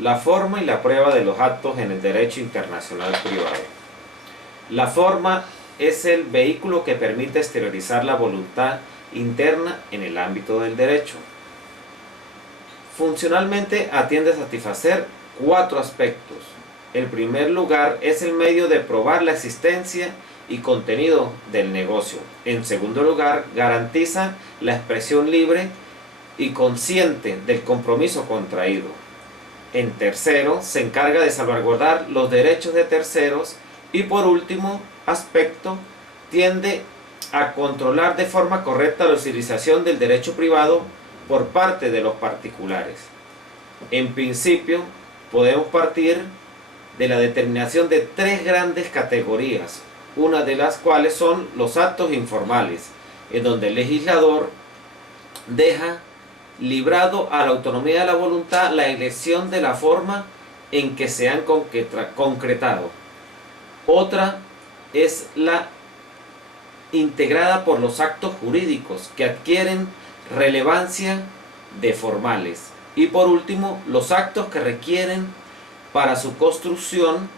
La forma y la prueba de los actos en el derecho internacional privado. La forma es el vehículo que permite exteriorizar la voluntad interna en el ámbito del derecho. Funcionalmente atiende a satisfacer 4 aspectos. En primer lugar, es el medio de probar la existencia y contenido del negocio. En segundo lugar, garantiza la expresión libre y consciente del compromiso contraído. En tercero, se encarga de salvaguardar los derechos de terceros. Y por último aspecto, tiende a controlar de forma correcta la utilización del derecho privado por parte de los particulares. En principio, podemos partir de la determinación de 3 grandes categorías, una de las cuales son los actos informales, en donde el legislador deja librado a la autonomía de la voluntad la elección de la forma en que se han concretado. Otra es la integrada por los actos jurídicos que adquieren relevancia de formales. Y por último, los actos que requieren para su construcción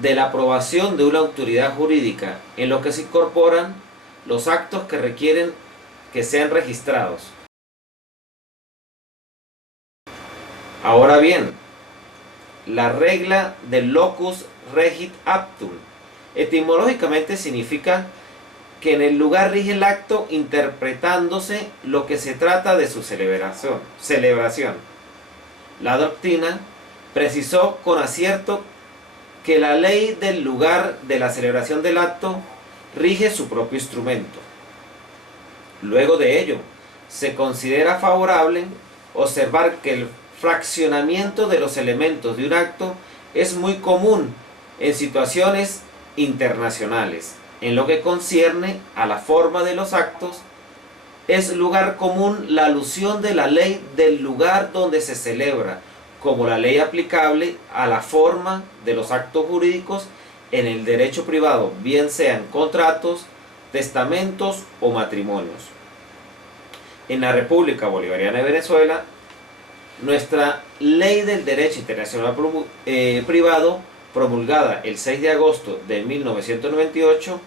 de la aprobación de una autoridad jurídica, en lo que se incorporan los actos que requieren que sean registrados. Ahora bien, la regla del locus regit actum etimológicamente significa que en el lugar rige el acto interpretándose lo que se trata de su celebración. La doctrina precisó con acierto que la ley del lugar de la celebración del acto rige su propio instrumento. Luego de ello, se considera favorable observar que el fraccionamiento de los elementos de un acto es muy común en situaciones internacionales. En lo que concierne a la forma de los actos, es lugar común la alusión de la ley del lugar donde se celebra, como la ley aplicable a la forma de los actos jurídicos en el derecho privado, bien sean contratos, testamentos o matrimonios. En la República Bolivariana de Venezuela, nuestra Ley del Derecho Internacional Privado, promulgada el 6 de agosto de 1998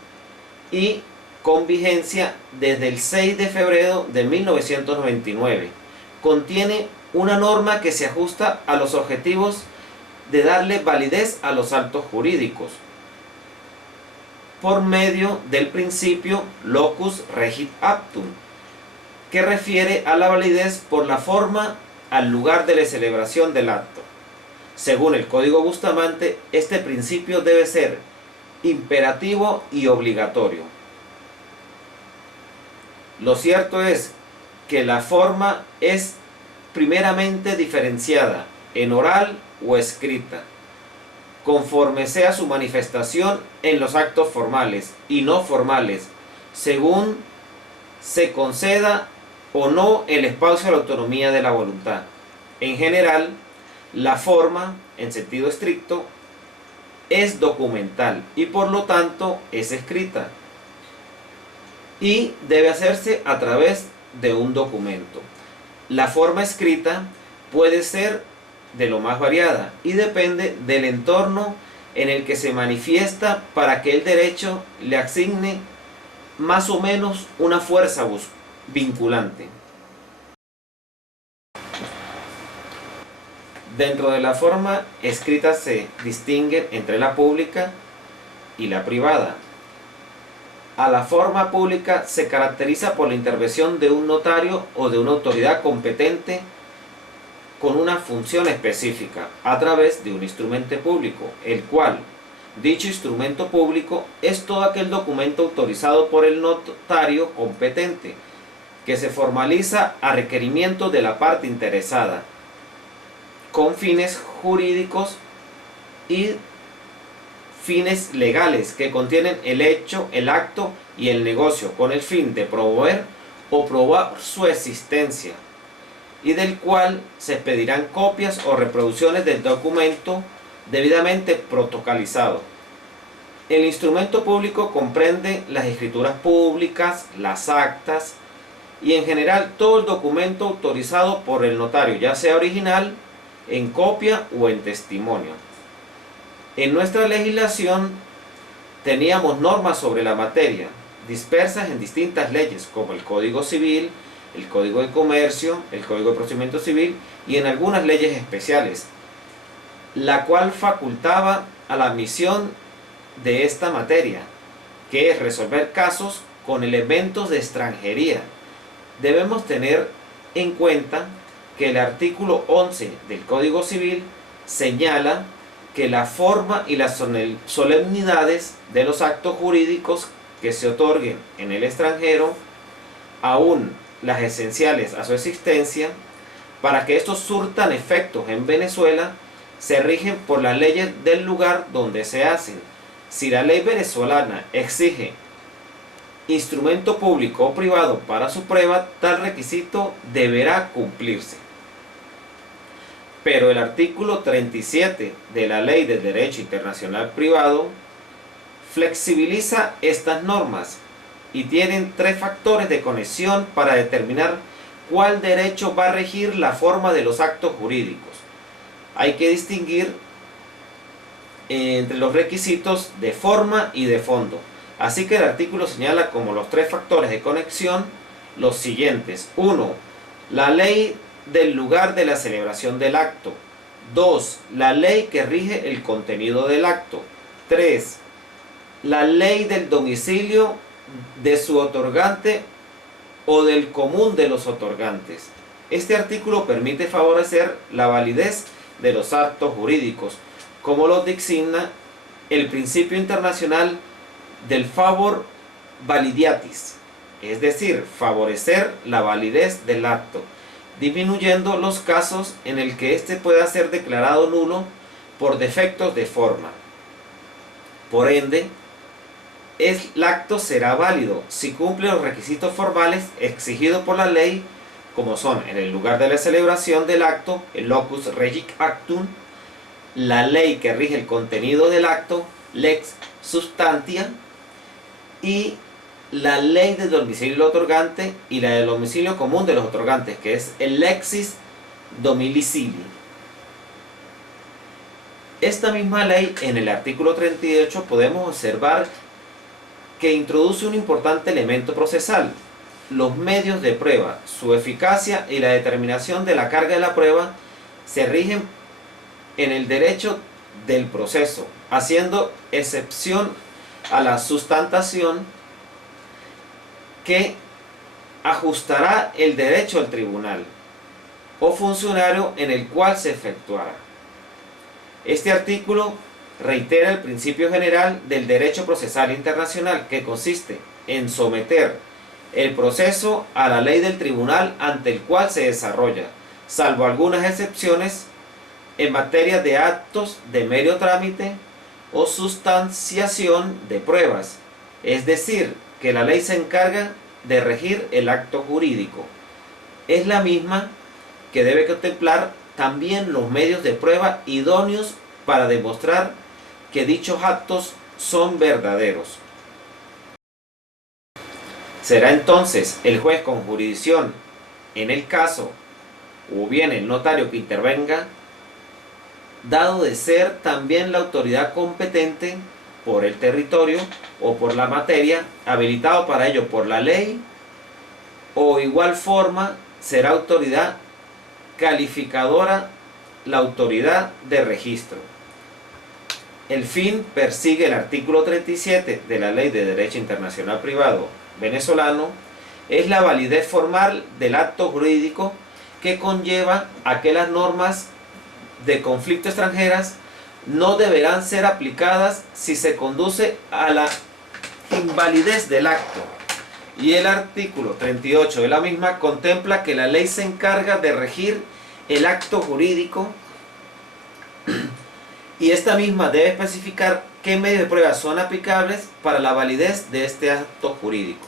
y con vigencia desde el 6 de febrero de 1999, contiene una norma que se ajusta a los objetivos de darle validez a los actos jurídicos por medio del principio locus regit actum, que refiere a la validez por la forma al lugar de la celebración del acto. Según el Código Bustamante, este principio debe ser imperativo y obligatorio. Lo cierto es que la forma es primeramente diferenciada en oral o escrita, conforme sea su manifestación en los actos formales y no formales, según se conceda o no el espacio a la autonomía de la voluntad. En general, la forma, en sentido estricto, es documental y por lo tanto es escrita y debe hacerse a través de un documento. La forma escrita puede ser de lo más variada y depende del entorno en el que se manifiesta para que el derecho le asigne más o menos una fuerza vinculante. Dentro de la forma escrita se distingue entre la pública y la privada. A la forma pública se caracteriza por la intervención de un notario o de una autoridad competente con una función específica a través de un instrumento público, el cual, dicho instrumento público, es todo aquel documento autorizado por el notario competente que se formaliza a requerimiento de la parte interesada con fines jurídicos y fines legales que contienen el hecho, el acto y el negocio con el fin de promover o probar su existencia y del cual se pedirán copias o reproducciones del documento debidamente protocolizado. El instrumento público comprende las escrituras públicas, las actas y en general todo el documento autorizado por el notario, ya sea original en copia o en testimonio. En nuestra legislación teníamos normas sobre la materia, dispersas en distintas leyes, como el Código Civil, el Código de Comercio, el Código de Procedimiento Civil y en algunas leyes especiales, la cual facultaba a la admisión de esta materia, que es resolver casos con elementos de extranjería. Debemos tener en cuenta que el artículo 11 del Código Civil señala que la forma y las solemnidades de los actos jurídicos que se otorguen en el extranjero, aún las esenciales a su existencia, para que estos surtan efectos en Venezuela, se rigen por las leyes del lugar donde se hacen. Si la ley venezolana exige instrumento público o privado para su prueba, tal requisito deberá cumplirse. Pero el artículo 37 de la Ley del Derecho Internacional Privado flexibiliza estas normas y tienen 3 factores de conexión para determinar cuál derecho va a regir la forma de los actos jurídicos. Hay que distinguir entre los requisitos de forma y de fondo. Así que el artículo señala como los 3 factores de conexión los siguientes. 1. La ley del lugar de la celebración del acto. 2. La ley que rige el contenido del acto. 3. La ley del domicilio de su otorgante o del común de los otorgantes. Este artículo permite favorecer la validez de los actos jurídicos, como lo designa el principio internacional del favor validiatis, es decir, favorecer la validez del acto, disminuyendo los casos en el que éste pueda ser declarado nulo por defectos de forma. Por ende, el acto será válido si cumple los requisitos formales exigidos por la ley, como son en el lugar de la celebración del acto, el locus regit actum, la ley que rige el contenido del acto, lex substantia, y la ley del domicilio del otorgante y la del domicilio común de los otorgantes, que es el lexis domicilii. Esta misma ley, en el artículo 38, podemos observar que introduce un importante elemento procesal: los medios de prueba, su eficacia y la determinación de la carga de la prueba se rigen en el derecho del proceso, haciendo excepción a la sustantación que ajustará el derecho al tribunal o funcionario en el cual se efectuará. Este artículo reitera el principio general del derecho procesal internacional, que consiste en someter el proceso a la ley del tribunal ante el cual se desarrolla, salvo algunas excepciones en materia de actos de mero trámite o sustanciación de pruebas, es decir, que la ley se encarga de regir el acto jurídico. Es la misma que debe contemplar también los medios de prueba idóneos para demostrar que dichos actos son verdaderos. Será entonces el juez con jurisdicción en el caso, o bien el notario que intervenga, dado de ser también la autoridad competente por el territorio o por la materia, habilitado para ello por la ley, o igual forma será autoridad calificadora la autoridad de registro. El fin persigue el artículo 37 de la Ley de Derecho Internacional Privado venezolano, es la validez formal del acto jurídico, que conlleva a que las normas de conflicto extranjeras no deberán ser aplicadas si se conduce a la invalidez del acto. Y el artículo 38 de la misma contempla que la ley se encarga de regir el acto jurídico y esta misma debe especificar qué medios de prueba son aplicables para la validez de este acto jurídico.